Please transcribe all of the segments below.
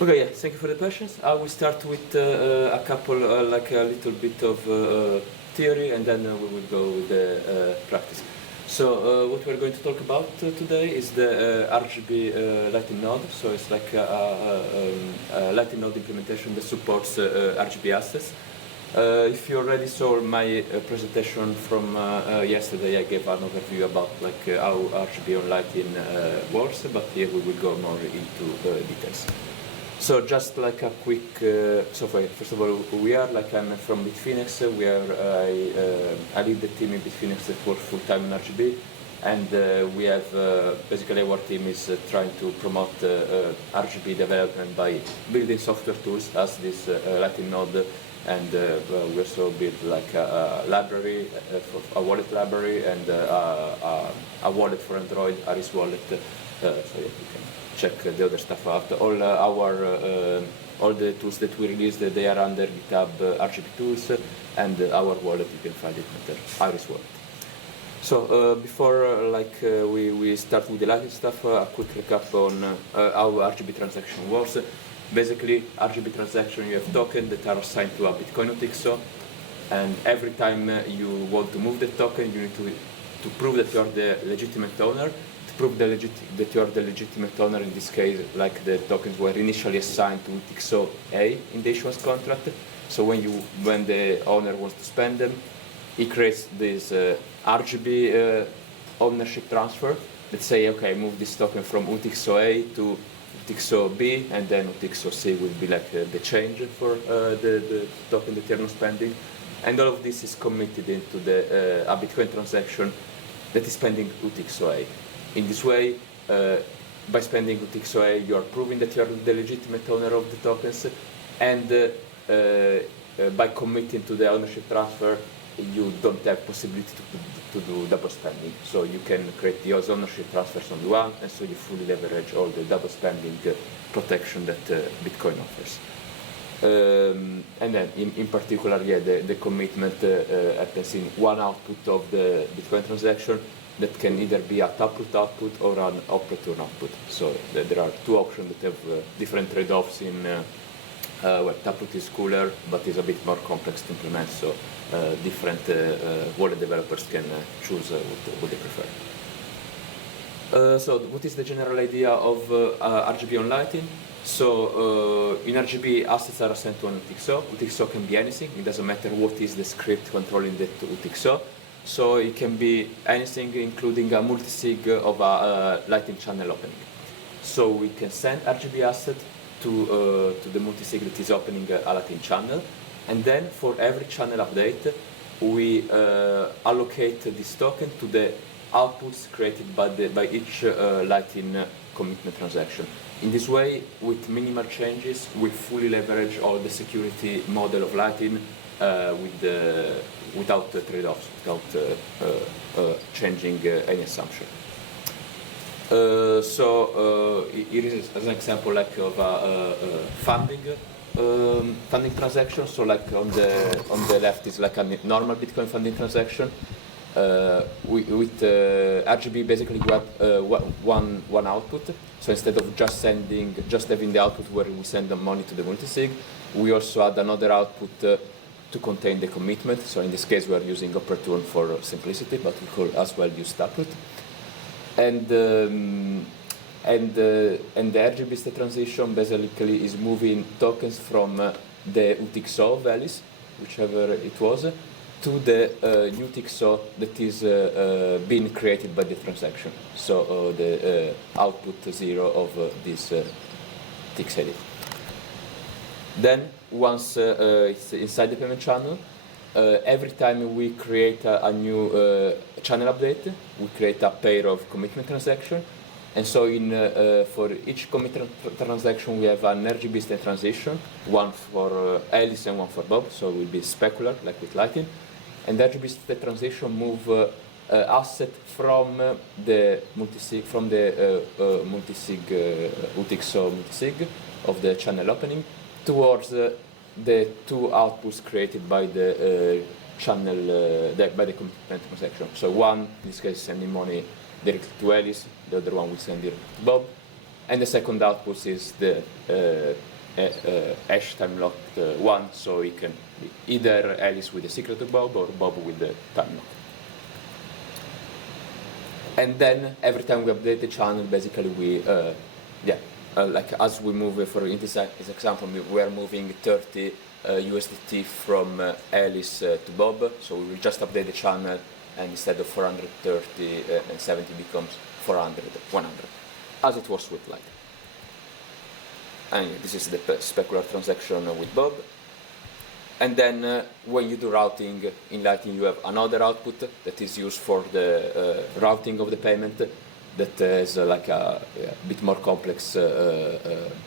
Okay, yeah, thank you for the questions. I will start with a couple, like a little bit of theory, and then we will go with the practice. So what we're going to talk about today is the RGB Lightning Node. So it's like a Lightning Node implementation that supports RGB assets. If you already saw my presentation from yesterday, I gave an overview about like how RGB on Lightning works, but here we will go more into details. So just like a quick, first of all, I'm from Bitfinex. I lead the team in Bitfinex that works full-time on RGB. And we have, basically our team is trying to promote RGB development by building software tools as this Lightning Node. And we also built like a library, a wallet library, and a wallet for Android, Aris wallet. So yeah, you can check the other stuff out. All the tools that we released, they are under GitHub RGB tools, and our wallet, you can find it under Iris wallet. So before we start with the Lightning stuff, a quick recap on how RGB transaction works. Basically, RGB transaction, you have tokens that are assigned to a Bitcoin UTXO, and every time you want to move the token, you need to prove that you are the legitimate owner. To prove that you are the legitimate owner, in this case, like the tokens were initially assigned to UTXO A in the issuance contract. So when the owner wants to spend them, he creates this RGB ownership transfer that say, okay, move this token from UTXO A to UTXO B, and then UTXO C will be like the change for the token that you're not spending. And all of this is committed into a Bitcoin transaction that is spending UTXO A. In this way, by spending UTXO A, you are proving that you are the legitimate owner of the tokens, and by committing to the ownership transfer, you don't have possibility to do double spending. So you can create the ownership transfers on one, and so you fully leverage all the double spending protection that Bitcoin offers. And then in particular, yeah, the commitment happens in one output of the Bitcoin transaction that can either be a taproot output or an op return output. So there are two options that have different trade-offs in well, taproot is cooler, but is a bit more complex to implement, so different wallet developers can choose what they prefer. So what is the general idea of RGB on Lightning? So in RGB, assets are assigned to an UTXO. UTXO can be anything. It doesn't matter what is the script controlling that UTXO. So it can be anything, including a multisig of a Lightning channel opening. So we can send RGB asset to the multisig that is opening a Lightning channel, and then for every channel update, we allocate this token to the outputs created by each Lightning commitment transaction. In this way, with minimal changes, we fully leverage all the security model of Lightning without trade-offs, without changing any assumption. So here is as an example like of a funding transaction. So like on the left is like a normal Bitcoin funding transaction. With RGB, basically we have one output. So instead of just having the output where we send the money to the multisig, we also add another output to contain the commitment. So in this case, we are using op return for simplicity, but we could as well use taproot. And the RGB state transition basically is moving tokens from the UTXO values, whichever it was, to the UTXO that is being created by the transaction. So the output 0 of this TXID. Then once it's inside the payment channel, every time we create a new channel update, we create a pair of commitment transaction. And so for each commitment transaction, we have an RGB state transition, one for Alice and one for Bob, so it will be specular, like with Lightning. And the RGB state transition move asset from the multisig, UTXO multisig of the channel opening towards the two outputs created by the channel, by the commitment transaction. So one, in this case, sending money directly to Alice, the other one will send it to Bob. and the second output is the hash time locked one, so it can be either Alice with the secret of Bob or Bob with the time lock. And then every time we update the channel, basically we, like as we move, for in this example, we are moving 30 USDT from Alice to Bob, so we will just update the channel, and instead of 430 and 70 becomes 400, 100, as it was with Lightning. And this is the specular transaction with Bob. And then when you do routing in Lightning, you have another output that is used for the routing of the payment that is like a bit more complex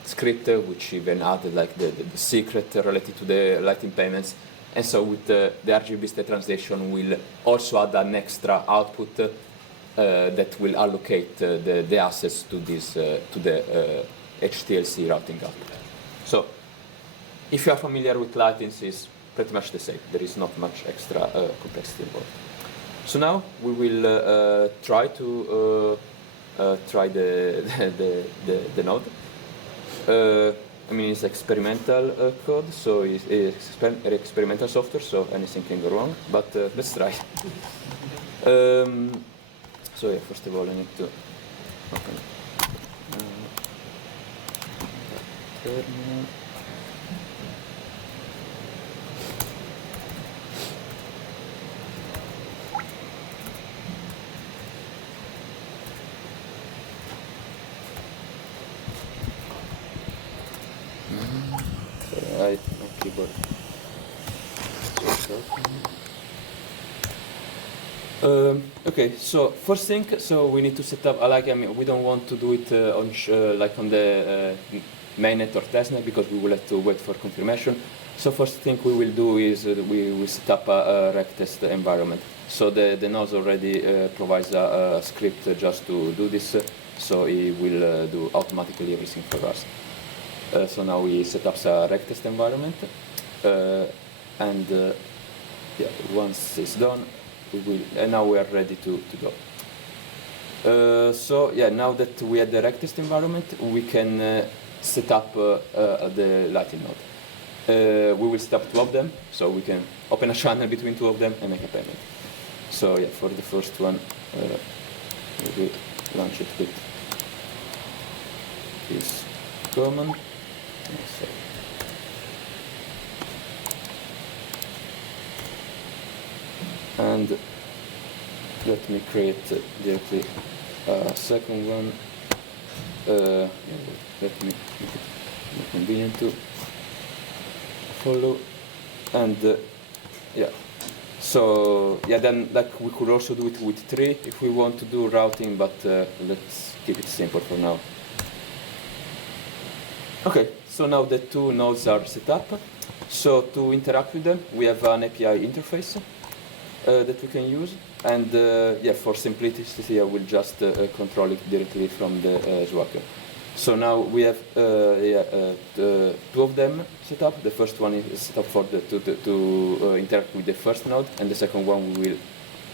script, which even added like the secret related to the Lightning payments. And so with the RGB state translation, we'll also add an extra output that will allocate the assets to this to the HTLC routing output. So if you are familiar with Lightning, it's pretty much the same. There is not much extra complexity involved. So now we will try to try the node. I mean, it's experimental code, so it's experimental software, so anything can go wrong, but let's try. So yeah, first of all, I need to open terminal. My keyboard. Okay, so first thing, so we need to set up. I mean, we don't want to do it on like on the mainnet or testnet because we will have to wait for confirmation. So first thing we will do is we will set up a rec test environment. So the node already provides a script just to do this, so it will do automatically everything for us. So now we set up a rec test environment, and yeah, once it's done, we will. And now we are ready to go. So yeah, now that we have the rec test environment, we can set up the Lightning node. We will set up 2 of them, so we can open a channel between 2 of them and make a payment. So yeah, for the first one, we will launch it with this command. And let me create directly a second one. Let me make it more convenient to follow. And yeah, so yeah, then like we could also do it with 3 if we want to do routing, but let's keep it simple for now. Okay, so now the 2 nodes are set up. So to interact with them, we have an API interface that we can use. And yeah, for simplicity, I will just control it directly from the Swagger. So now we have 2 of them set up. The first one is set up for to interact with the first node, and the second one we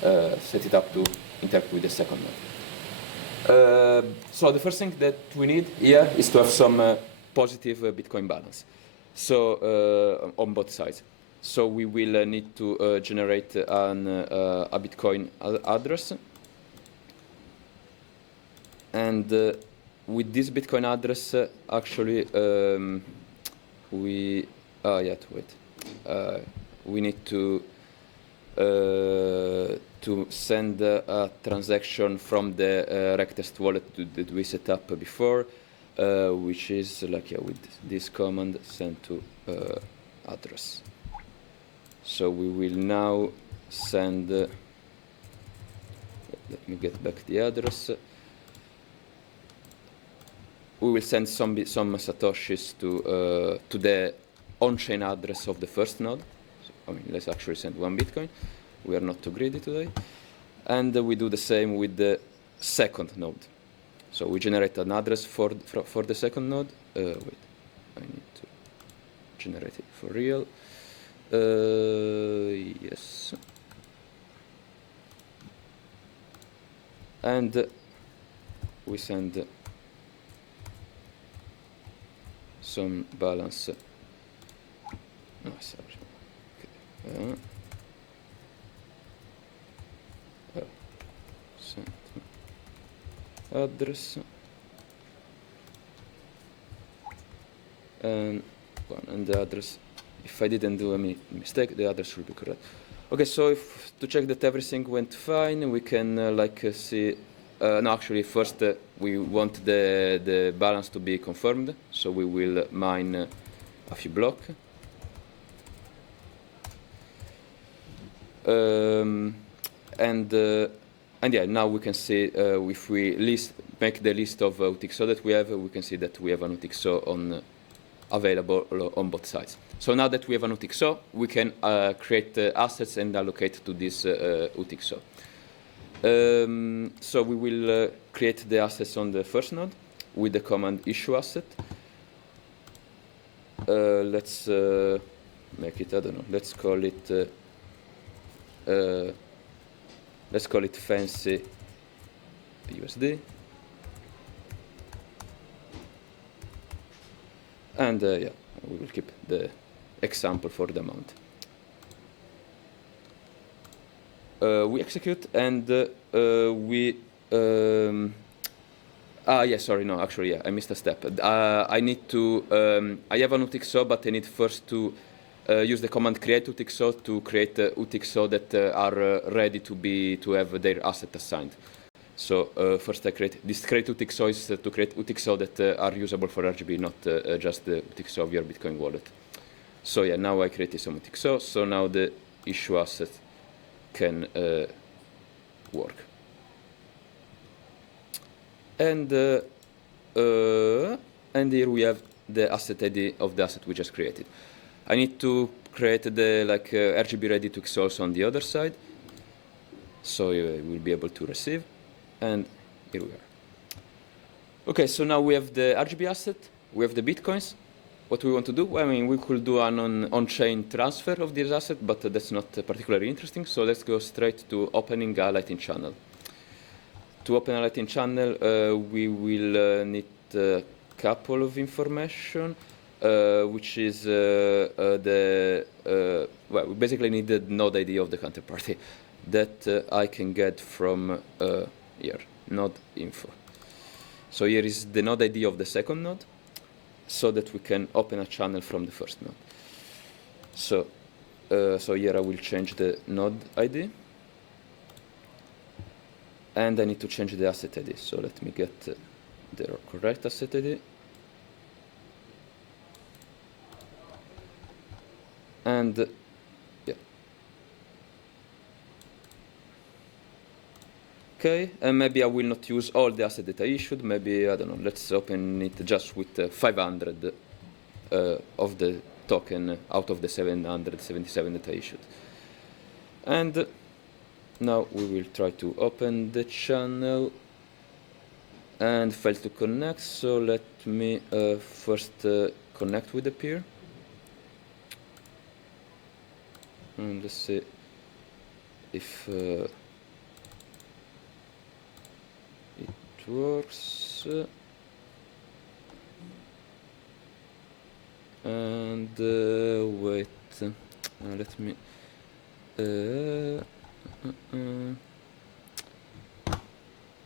will set it up to interact with the second node. So the first thing that we need here is to have some positive Bitcoin balance, so on both sides. So we will need to generate a Bitcoin address, and with this Bitcoin address, actually, we we need to send a transaction from the rec test wallet that we set up before, which is like with this command send to address. So we will now send. Let me get back the address. We will send some satoshis to the on-chain address of the first node. So, I mean, let's actually send 1 Bitcoin. We are not too greedy today. And we do the same with the second node. So we generate an address for the second node. Wait, I need to generate it for real. Yes. And we send some balance. No, sorry. Okay. Sent address and the address. If I didn't do any mistake, the address should be correct. Okay, so to check that everything went fine, we can see. No, actually, first we want the balance to be confirmed, so we will mine a few blocks. And yeah, now we can see if we make the list of UTXO that we have, we can see that we have an UTXO available on both sides. So now that we have an UTXO, we can create assets and allocate to this UTXO. So we will create the assets on the first node with the command issue asset. Let's make it, I don't know, let's call it fancy USD. And yeah, we will keep the example for the amount. We execute and we. Yeah, sorry, no, actually, yeah, I missed a step. I need to. I have an UTXO, but I need first to use the command create UTXO to create UTXO that are ready to have their asset assigned. So first I create this create UTXO is to create UTXO that are usable for RGB, not just the UTXO of your Bitcoin wallet. So yeah, now I created some UTXO, so now the issue asset can work. And here we have the asset ID of the asset we just created. I need to create the RGB ready UTXOs on the other side, so you will be able to receive. And here we are. Okay, so now we have the RGB asset, we have the Bitcoins. What we want to do? Well, I mean, we could do an on-chain transfer of this asset, but that's not particularly interesting. So let's go straight to opening a Lightning channel. To open a Lightning channel, we will need a couple of information, which is well, we basically need the node ID of the counterparty that I can get from here, node info. So here is the node ID of the second node, so that we can open a channel from the first node. So, so here I will change the node ID, and I need to change the asset ID. So let me get the correct asset ID. And yeah. Okay, and maybe I will not use all the asset that I issued. Maybe, I don't know, let's open it just with 500 of the token out of the 777 that I issued. And now we will try to open the channel and fail to connect. So let me first connect with the peer. And let's see if it works. And wait, let me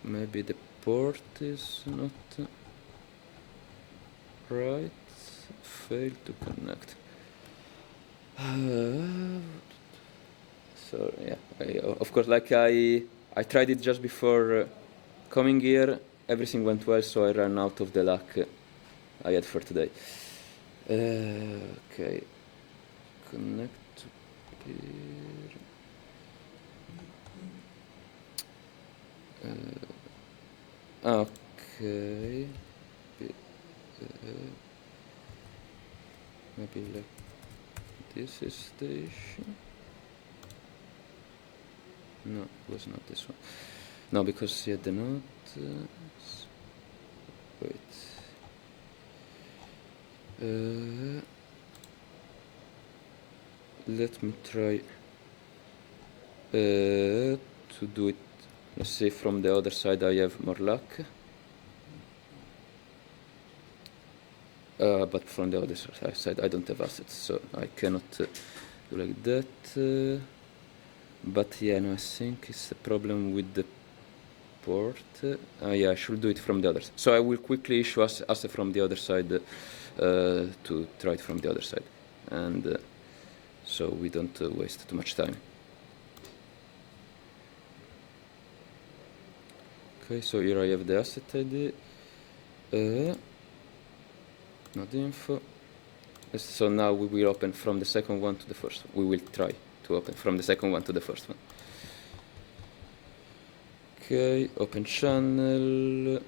maybe the port is not right. Fail to connect. So yeah, of course, like I tried it just before coming here. Everything went well, so I ran out of the luck I had for today. Okay, connect to peer. Okay, maybe like this is the issue. No, it was not this one. No, because you had the node. Wait. Let me try to do it. Let's see, from the other side I have more luck. but from the other side I don't have assets, so I cannot do like that. But yeah, no, I think it's a problem with the port. Yeah, I should do it from the other side. So I will quickly issue asset from the other side to try it from the other side, and so we don't waste too much time. Okay, so here I have the asset ID. Not info. So now we will open from the second one to the first one. We will try to open from the second one to the first one. Okay, open channel.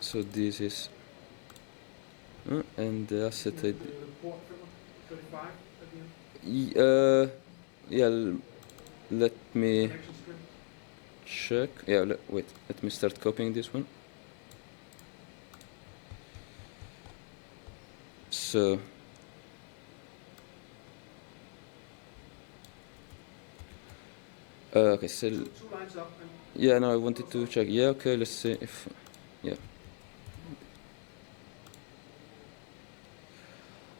So this is and the asset ID. Port 35 at the end? Yeah, let me check. Yeah, wait, let me start copying this one. So okay, so Two lines up. yeah, no, I wanted to check. Yeah, okay, let's see if yeah.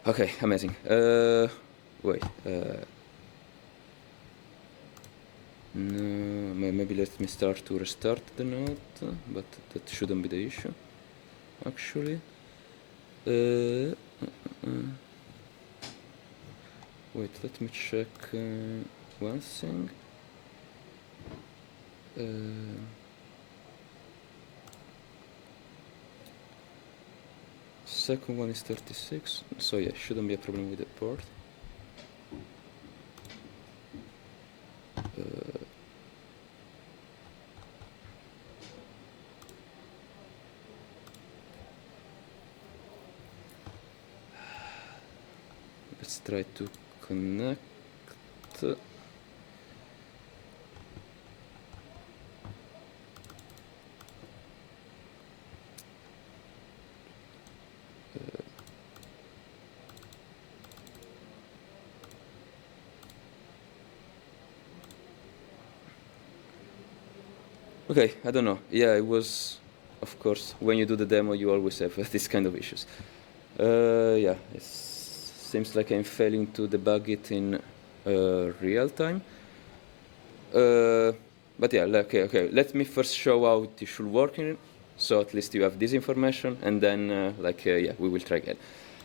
Okay, amazing. Wait. No, maybe let me start to restart the node, but that shouldn't be the issue, actually. Wait, let me check one thing. Second one is 36, so yeah, shouldn't be a problem with the port. Let's try to connect. Okay, I don't know. Yeah, it was, of course, when you do the demo, you always have this kind of issues. Yeah, it seems like I'm failing to debug it in real time. But yeah, okay. Let me first show how it should work in it, so at least you have this information, and then yeah, we will try again.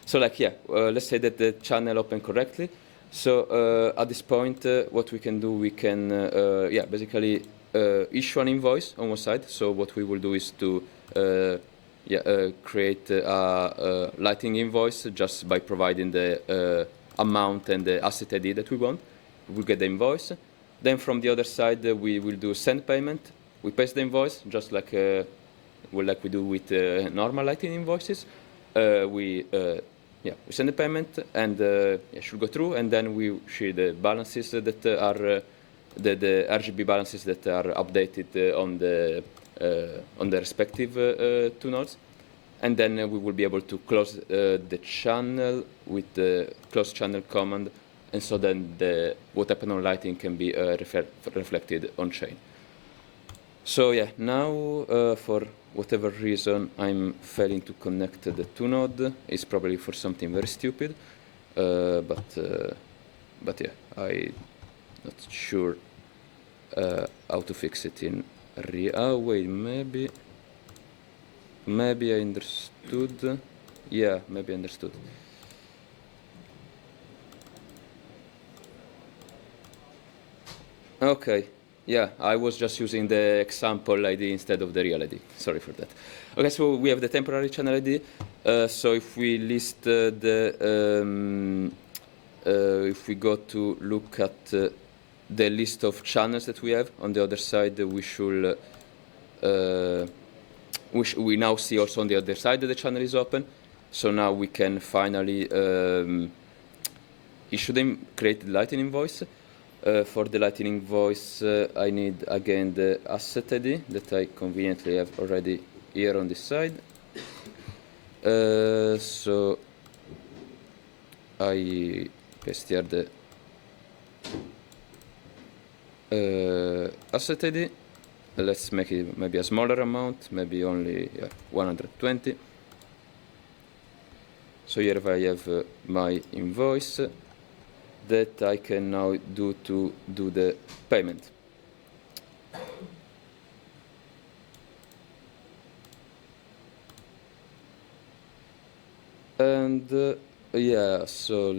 So yeah, let's say that the channel opened correctly. So at this point, what we can do, we can yeah, basically issue an invoice on one side. So what we will do is to create a Lightning invoice just by providing the amount and the asset ID that we want. We'll get the invoice. Then from the other side, we will do send payment. We paste the invoice just like we do with normal Lightning invoices. We send the payment, and it should go through, and then we share the balances that are the RGB balances that are updated on the respective two nodes, and then we will be able to close the channel with the close channel command, and so then what happened on Lightning can be reflected on chain. So yeah, now for whatever reason I'm failing to connect the two node. It's probably for something very stupid, but yeah, I'm not sure how to fix it in real. Oh wait, maybe I understood. Yeah, maybe I understood. Okay, yeah, I was just using the example ID instead of the real ID. Sorry for that. Okay, so we have the temporary channel ID. So if we list if we go to look at the list of channels that we have on the other side, we should we now see also on the other side that the channel is open. So now we can finally issue them, create the Lightning invoice. For the Lightning invoice, I need again the asset ID that I conveniently have already here on this side. So I paste here the asset ID. Let's make it maybe a smaller amount, maybe only 120. So here I have my invoice that I can now do to do the payment. And yeah, so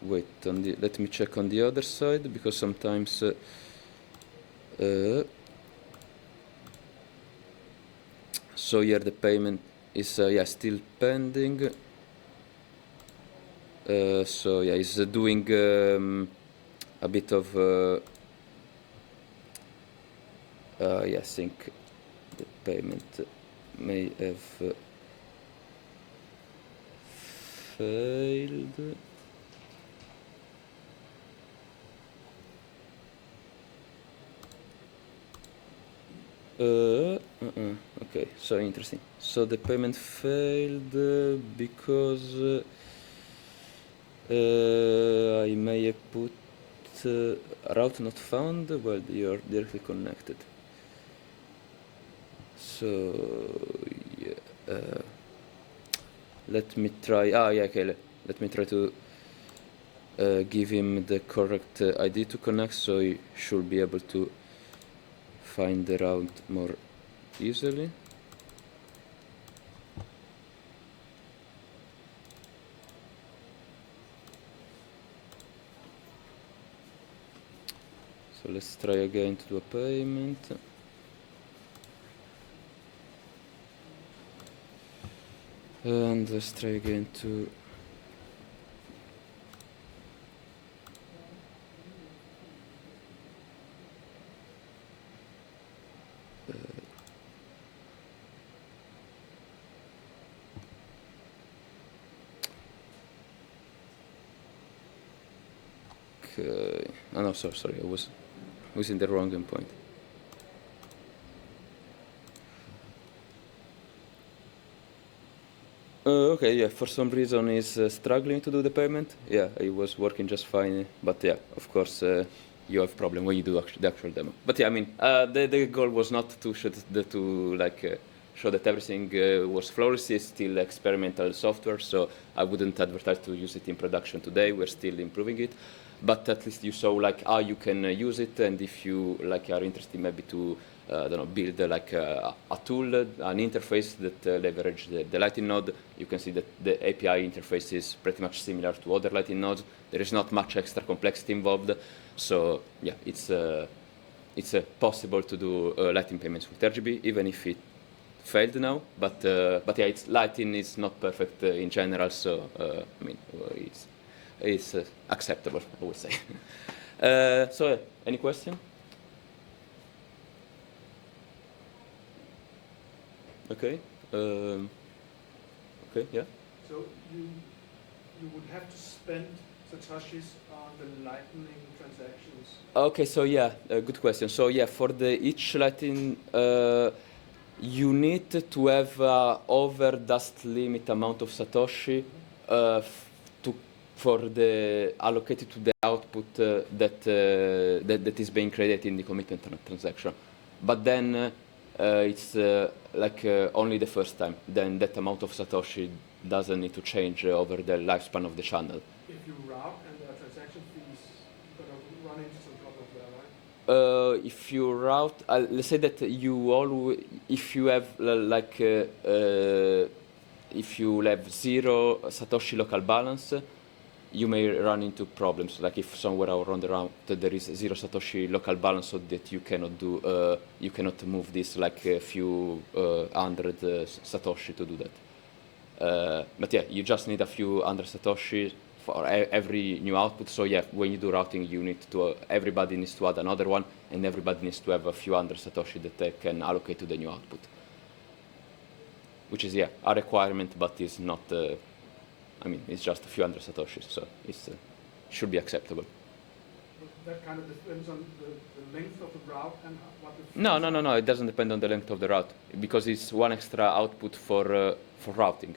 wait, let me check on the other side, because sometimes so here the payment is yeah, still pending. So yeah, it's doing a bit of yeah, I think the payment may have failed. Okay, so interesting. So the payment failed because I may have put route not found while you're directly connected. So yeah, let me try. Yeah, okay. Let me try to give him the correct ID to connect, so he should be able to find the route more easily. So let's try again to do a payment. And let's try again to okay. Oh no, sorry, I was in the wrong endpoint. Okay, yeah, for some reason he's struggling to do the payment. Yeah, it was working just fine, but yeah, of course, you have problem when you do the actual demo. But yeah, I mean, the goal was not to show show that everything was flawless. It's still experimental software, so I wouldn't advertise to use it in production today. We're still improving it, but at least you saw like how you can use it, and if you like are interested maybe to I don't know, build a tool, an interface that leverage the Lightning node. You can see that the API interface is pretty much similar to other Lightning nodes. There is not much extra complexity involved. So yeah, it's possible to do Lightning payments with RGB, even if it failed now. But yeah, Lightning is not perfect in general. So I mean, it's acceptable, I would say. So any question? Okay. Okay. Yeah. So you would have to spend satoshis on the Lightning transactions. Okay. So yeah, good question. So yeah, for each Lightning, you need to have over dust limit amount of satoshi for the allocated to the output that is being created in the commitment transaction. But then it's only the first time. Then that amount of satoshi doesn't need to change over the lifespan of the channel. If you route and there are transaction fees, you're going to run into some problems there, right? If you route, let's say that if you have if you have 0 satoshi local balance, you may run into problems. Like if somewhere around the route there is 0 satoshi local balance, so that you cannot do, you cannot move this like a few hundred satoshi to do that. But yeah, you just need a few hundred satoshi for every new output. So yeah, when you do routing, you need to everybody needs to add another one, and everybody needs to have a few hundred satoshi that they can allocate to the new output. Which is yeah a requirement, but is not. I mean, it's just a few hundred satoshis, so it should be acceptable. But that kind of depends on the length of the route and what the... No. It doesn't depend on the length of the route, because it's one extra output for routing.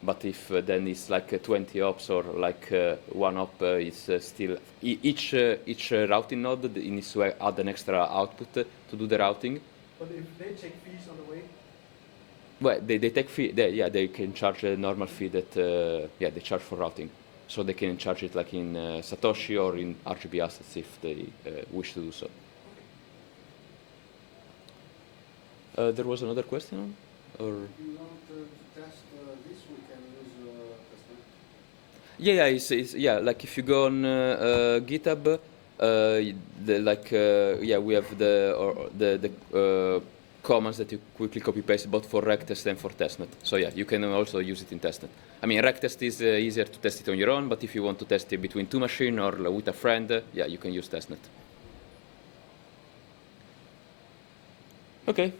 But if then it's like 20 ops or like 1 op, it's still... Each routing node needs to add an extra output to do the routing. But if they take fees on the way? Well, they take fee. They can charge a normal fee that they charge for routing. So they can charge it like in Satoshi or in RGB assets if they wish to do so. There was another question, or? If you want to test this, we can use testnet. Yeah. Like if you go on GitHub, we have the commands that you quickly copy paste both for regtest and for testnet. So yeah, you can also use it in testnet. I mean, regtest is easier to test it on your own, but if you want to test it between two machines or with a friend, you can use testnet. Okay.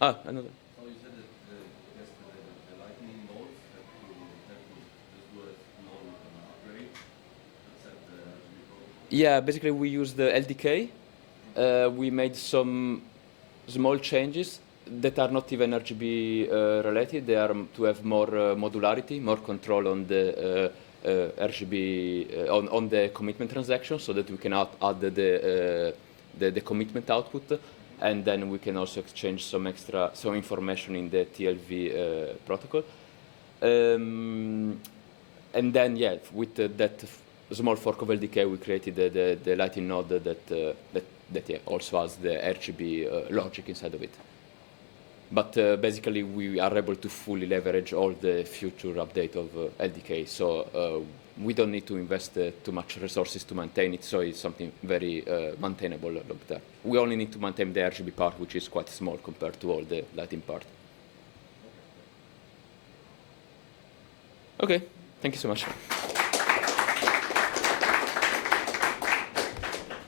Another. So you said that the Lightning nodes have to just do a small upgrade to set the RGB protocol? Yeah, basically we use the LDK. We made some small changes that are not even RGB related. They are to have more modularity, more control on the RGB on the commitment transaction, so that we can add the commitment output, and then we can also exchange some information in the TLV protocol. And then with that small fork of LDK, we created the Lightning node that also has the RGB logic inside of it. But basically, we are able to fully leverage all the future update of LDK. So we don't need to invest too much resources to maintain it. So it's something very maintainable long term. We only need to maintain the RGB part, which is quite small compared to all the Lightning part. Okay, thank you so much.